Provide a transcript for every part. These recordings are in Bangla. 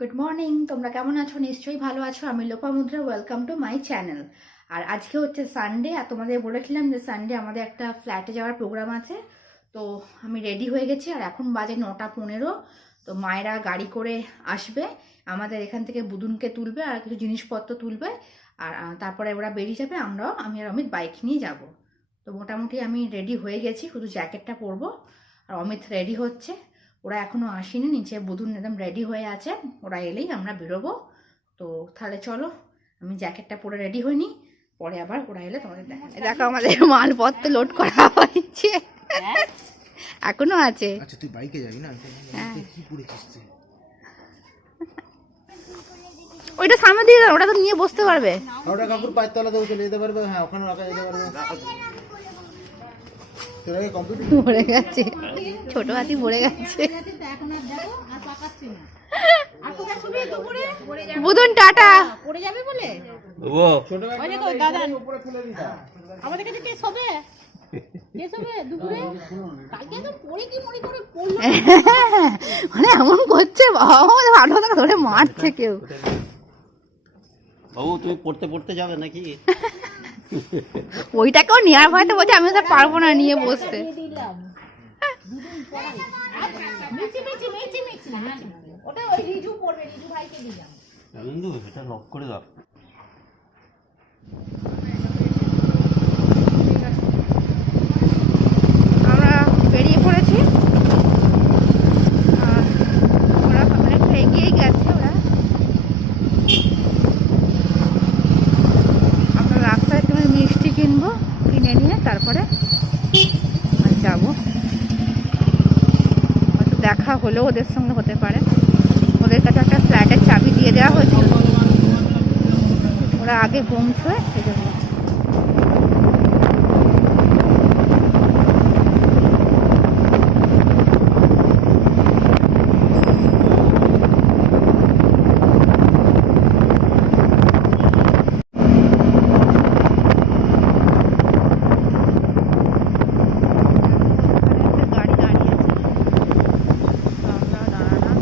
গুড মর্নিং, তোমরা কেমন আছো? নিশ্চয়ই ভালো আছো। আমি Lopamudra, welcome to my channel. আর আজকে হচ্ছে সানডে, আর তোমাদের বলেছিলাম যে সানডে আমাদের একটা ফ্ল্যাটে যাওয়ার প্রোগ্রাম আছে। তো আমি রেডি হয়ে গেছি, আর এখন বাজে 9:15। তো মায়েরা গাড়ি করে আসবে, আমাদের এখান থেকে বুদুনকে তুলবে আর কিছু জিনিসপত্র তুলবে, আর তারপরে ওরা বেরিয়ে যাবে। আমি আর অমিত বাইক নিয়ে যাব। তো মোটামুটি আমি রেডি হয়ে গেছি, শুধু জ্যাকেটটা পরবো। আর অমিত রেডি হচ্ছে, ওরা এখনো আসেনি, নিচে বুদুন একদম রেডি হয়ে আছে। ওরা এলেই আমরা বেরোবো। তো তাহলে চলো, আমি জ্যাকেটটা পরে রেডি হইনি, পরে আবার ওরা এলে তোমাদের দেখো আমাদের মালপত্র লোড করা হয়েছে, এখনো আছে। আচ্ছা তুই বাইকে যাবি না? কি পড়েছিস তুই? ওইটা সামনে দিয়ে দাও, ওটা তো নিয়ে বসতে পারবে। ওটা কাকুর পায়ের তলাতেও চলে যেতে পারবে। হ্যাঁ, ওখানে রাখা যেতে পারবে। তোর আগে কমপ্লিট মরে গেছে, ছোট হাতি মরে গেছে। বুদুন টাটা। পড়ে যাবে বলে ও ছোট ওই দেখো দাদা উপরে ফেলে দিতা। আমাদের কাছে কে শোবে কে শোবে দুপুরে কালকে তো পড়ে কি মনে করে পড়লো মানে এমন করছে, বাবা ভালো ধরে মারছে কেউ। বাবু তুমি পড়তে পড়তে যাবে নাকি? ওইটাকেও নেওয়ার ভয়তে বলছে আমি তো পারবো না নিয়ে বসতে। দিলাম দুদিন পরে মিচি মিচি মিচি মিচি ওটা ওই রিজু পড়বে, রিজু ভাইকে দিলাম। বন্ধু এটা লক করে দাও। আমরা বেরিয়ে পড়েছি, আর ওরা অনেকটা এগিয়ে গেছে। আমরা রাস্তায় তুমি মিষ্টি কিনবো, কিনে নিয়ে তারপরে যাবো। হয়তো দেখা হলেও ওদের সঙ্গে হতে পারে। ওদের কাছে একটা ফ্ল্যাটের চাবি দিয়ে দেওয়া হয়েছিল, ওরা আগে পৌঁছয় সেজন্য। গাড়ি দাঁড়িয়ে আছে, আমরা দাঁড়ালাম।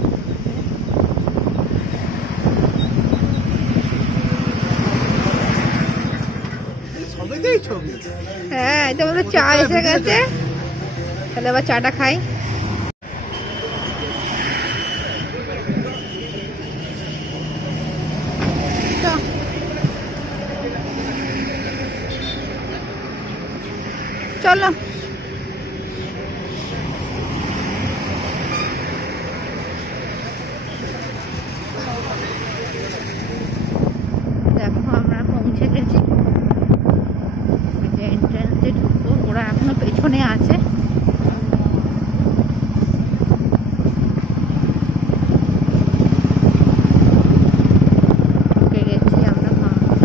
সবেতেই ছবি। হ্যাঁ, এটা আমাদের চা এসে গেছে, তাহলে আবার চাটা খাই। চলো দেখো আমরা পৌঁছে গেছি, এন্ট্রান্সে ঢুকবো। ওরা এখনো পেছনে আছে। ঢুকে গেছি আমরা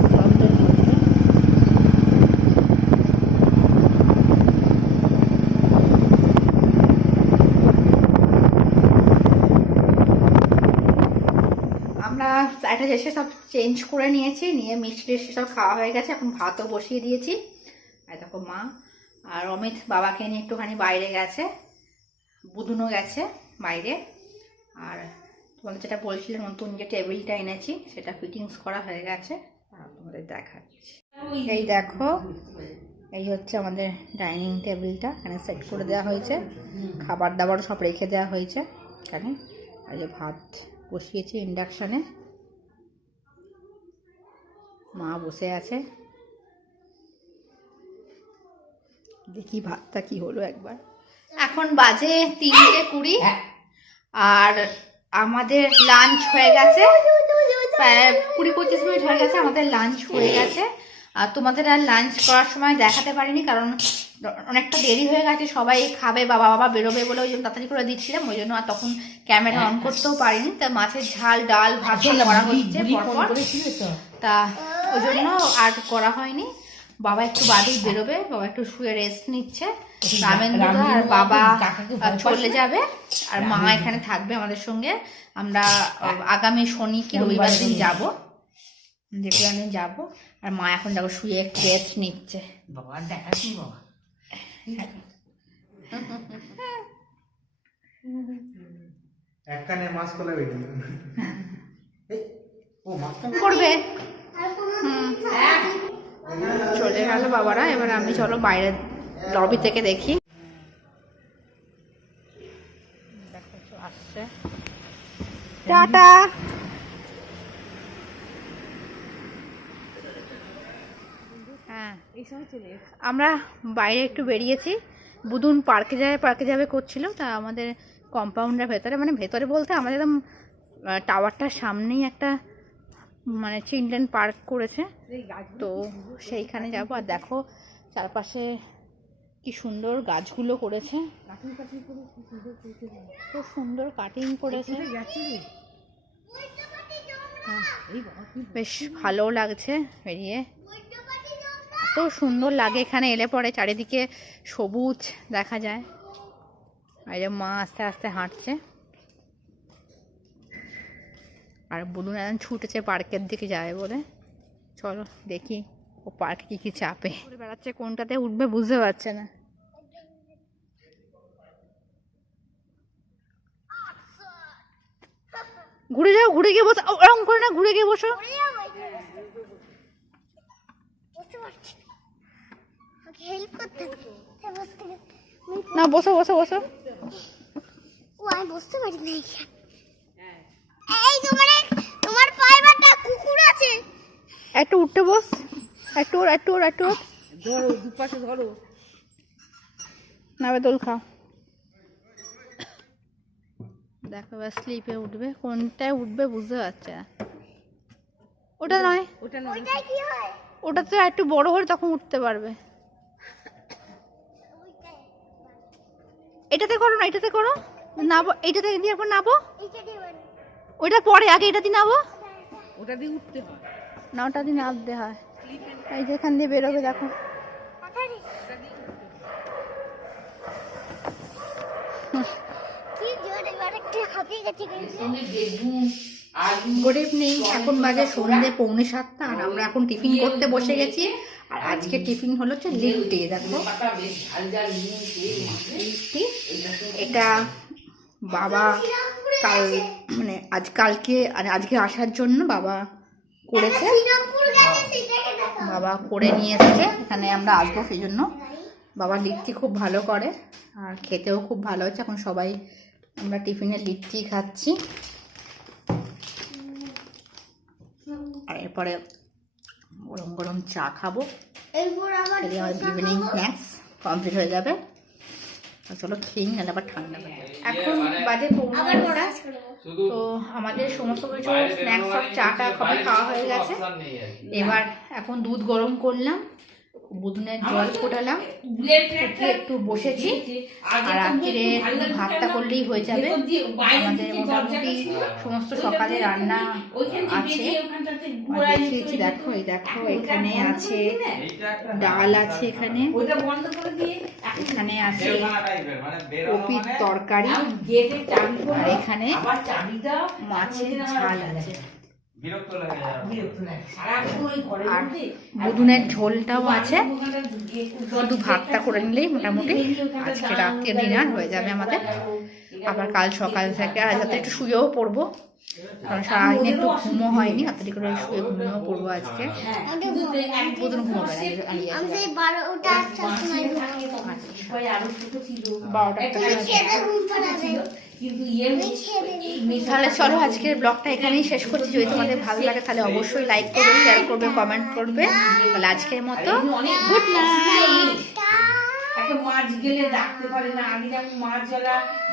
ক্লাবের মধ্যে। আমরা ফ্ল্যাটে এসে সব চেঞ্জ করে নিয়েছি, নিয়ে মিষ্টি টিষ্টি সব খাওয়া হয়ে গেছে। এখন ভাতও বসিয়ে দিয়েছি। আর দেখো মা আর অমিত বাবাকে নিয়ে একটুখানি বাইরে গেছে, বুদুনও গেছে বাইরে। আর তোমাদের যেটা বলছিলাম, নতুন যে টেবিলটা এনেছি সেটা ফিটিংস করা হয়ে গেছে, তোমাদের দেখাচ্ছি। এই দেখো, এই হচ্ছে আমাদের ডাইনিং টেবিলটা, এখানে সেট করে দেওয়া হয়েছে, খাবার দাবার সব রেখে দেওয়া হয়েছে এখানে। আর যে ভাত বসিয়েছি ইন্ডাকশানে, মা বসে আছে। দেখি ভাতটা কি হলো একবার। এখন বাজে 3:20, আর আমাদের লাঞ্চ হয়ে গেছে, প্রায় 20-25 মিনিট হয়ে গেছে আমাদের লাঞ্চ হয়ে গেছে। আর তোমাদের আর লাঞ্চ করার সময় দেখাতে পারিনি, কারণ অনেকটা দেরি হয়ে গেছে, সবাই খাবে, বাবা বেরোবে বলে ওই জন্য তাড়াতাড়ি করে দিচ্ছিলাম, ওই জন্য আর তখন ক্যামেরা অন করতেও পারিনি। তা মাছের ঝাল, ডাল, ভাত করা হচ্ছে পরপর, তা ওই জন্য আর করা হয়নি। বাবা একটু বাদেই বেরোবে, বাবা একটু শুয়ে রেস্ট নিচ্ছে। রামেন্দ্র আর বাবা চলে যাবে, আর মা এখানে থাকবে আমাদের সঙ্গে। আমরা আগামী শনি কি রবিবার দিন যাবো, যেখানে যাবো। আর মা এখন দেখো শুয়ে একটু রেস্ট নিচ্ছে। বাবা দেখাচ্ছি বাবা এক কানে মাছ খোলা বেরিয়ে করবে। চলে গেল বাবারা, এবার আমি চলো বাইরে লবি থেকে দেখি। আসছে, টাটা। হ্যাঁ, আমরা বাইরে একটু বেরিয়েছি। বুদুন পার্কে যাবে করছিল, তা আমাদের কম্পাউন্ডের ভেতরে, মানে ভেতরে বলতে আমাদের একদম টাওয়ারটার সামনেই একটা মানে চিলড্রেন পার্ক করেছে, তো সেইখানে যাবো। আর দেখো চারপাশে কি সুন্দর গাছগুলো করেছে, খুব সুন্দর কাটিং করেছে, বেশ ভালো লাগছে বেরিয়ে। এত সুন্দর লাগে এখানে এলে পরে, চারিদিকে সবুজ দেখা যায়। আর যে মা আস্তে আস্তে হাঁটছে, আর বুদুন এখন ছুটেছে পার্কের দিকে যাবে বলে। চলো দেখি ও পার্কে কি কি চাপে বেড়াচ্ছে, কোনটাতে উঠবে বুঝতে পারছে না। ঘুরে যাও, ঘুরে গিয়ে বসো, ওরকম করে না, ঘুরে গিয়ে বসো। না বসো বসো বসো। আমি বুঝতে পারি না। এই তোমার পায়ে একটা কুকুর আছে। একটু উঠতে বস, একটু ধরো দুপাশে ধরো, না দোল খাও। দেখো এবার স্লিপে উঠবে, কোনটায় উঠবে বুঝতে পারছে না। ওটা নয়, ওটা না, ওইটা কি হয়? ওটা তো একটু বড় হলে তখন উঠতে পারবে। এটাতে করো না, এটাতে করো, নাবো, এইটাতে দিয়ে একবার নাবো। এইটা দিয়ে বানি। ওইটা পরে, আগে এটা দিয়ে নাবো। ওটা দিয়ে উঠতে হয়। না, ওটা দিয়ে নাবতে হয়। এই যেখান দিয়ে বেরোবে দেখো। মাথারি। কি জোরে বারেকটা হাঁপিয়ে গেছে কিন্তু। গুড ইভিনিং, এখন বাজে সন্ধ্যে 6:45, আর আমরা এখন টিফিন করতে বসে গেছি। আর আজকে টিফিন হলো হচ্ছে লিট্টি। দেখো লিট্টি, এটা বাবা কাল মানে আজকে আসার জন্য বাবা করেছে, শ্রীরামপুর গেছে সেটাকে দেখো। বাবা করে নিয়ে এসেছে, এখানে আমরা আসবো সেই জন্য। বাবা লিট্টি খুব ভালো করে আর খেতেও খুব ভালো হচ্ছে। এখন সবাই আমরা টিফিনে লিট্টি খাচ্ছি, আর এরপরে গরম গরম চা খাবো। এরপর আবার খেলে আমাদের ইভিনিং স্ন্যাক্স কমপ্লিট হয়ে যাবে। চলো খেয়ে নিই, আবার ঠান্ডা লাগে। এখন বাজে 9:30, তো আমাদের সমস্ত কিছু স্ন্যাক্স সব চাটা সবাই খাওয়া হয়ে গেছে। এবার এখন দুধ গরম করলাম, বুদুনের জল ফোটালাম, ফুটিয়ে একটু বসেছি। আর রাত্রে ভাতটা করলেই হয়ে যাবে। আমাদের মোটামুটি সমস্ত সকালে রান্না আছে, দেখিয়েছি। দেখো এই দেখো, এখানে আছে ডাল, আছে এখানে, এখানে আছে কপির তরকারি, আর এখানে মাছের ঝাল আছে, আর বুদুনের ঝোলটাও আছে। শুধু ভাতটা করে নিলেই মোটামুটি আজকে রাত্রে ডিনার হয়ে যাবে আমাদের। আবার কাল সকাল থেকে আজ রাতে একটু শুয়েও পড়বো, কারণ সারাদিন একটু ঘুমও হয়নি, রাত্রি করে শুয়ে ঘুমিয়েও পড়বো আজকে। বুদুন ঘুমোবে না, আমি সেই 12টার সময় ঘুমাবো। 12টা খেতে ঘুম পাড়াবে। তাহলে চলো আজকের ব্লগটা এখানেই শেষ করছি। যদি তোমাদের ভালো লাগে তাহলে অবশ্যই লাইক করবে, শেয়ার করবে, কমেন্ট করবে। তাহলে আজকের মতো গুড নাইট। একটা মাছ গেলে ডাকতে পারে না, আমি যেমন মাছ জ্বালা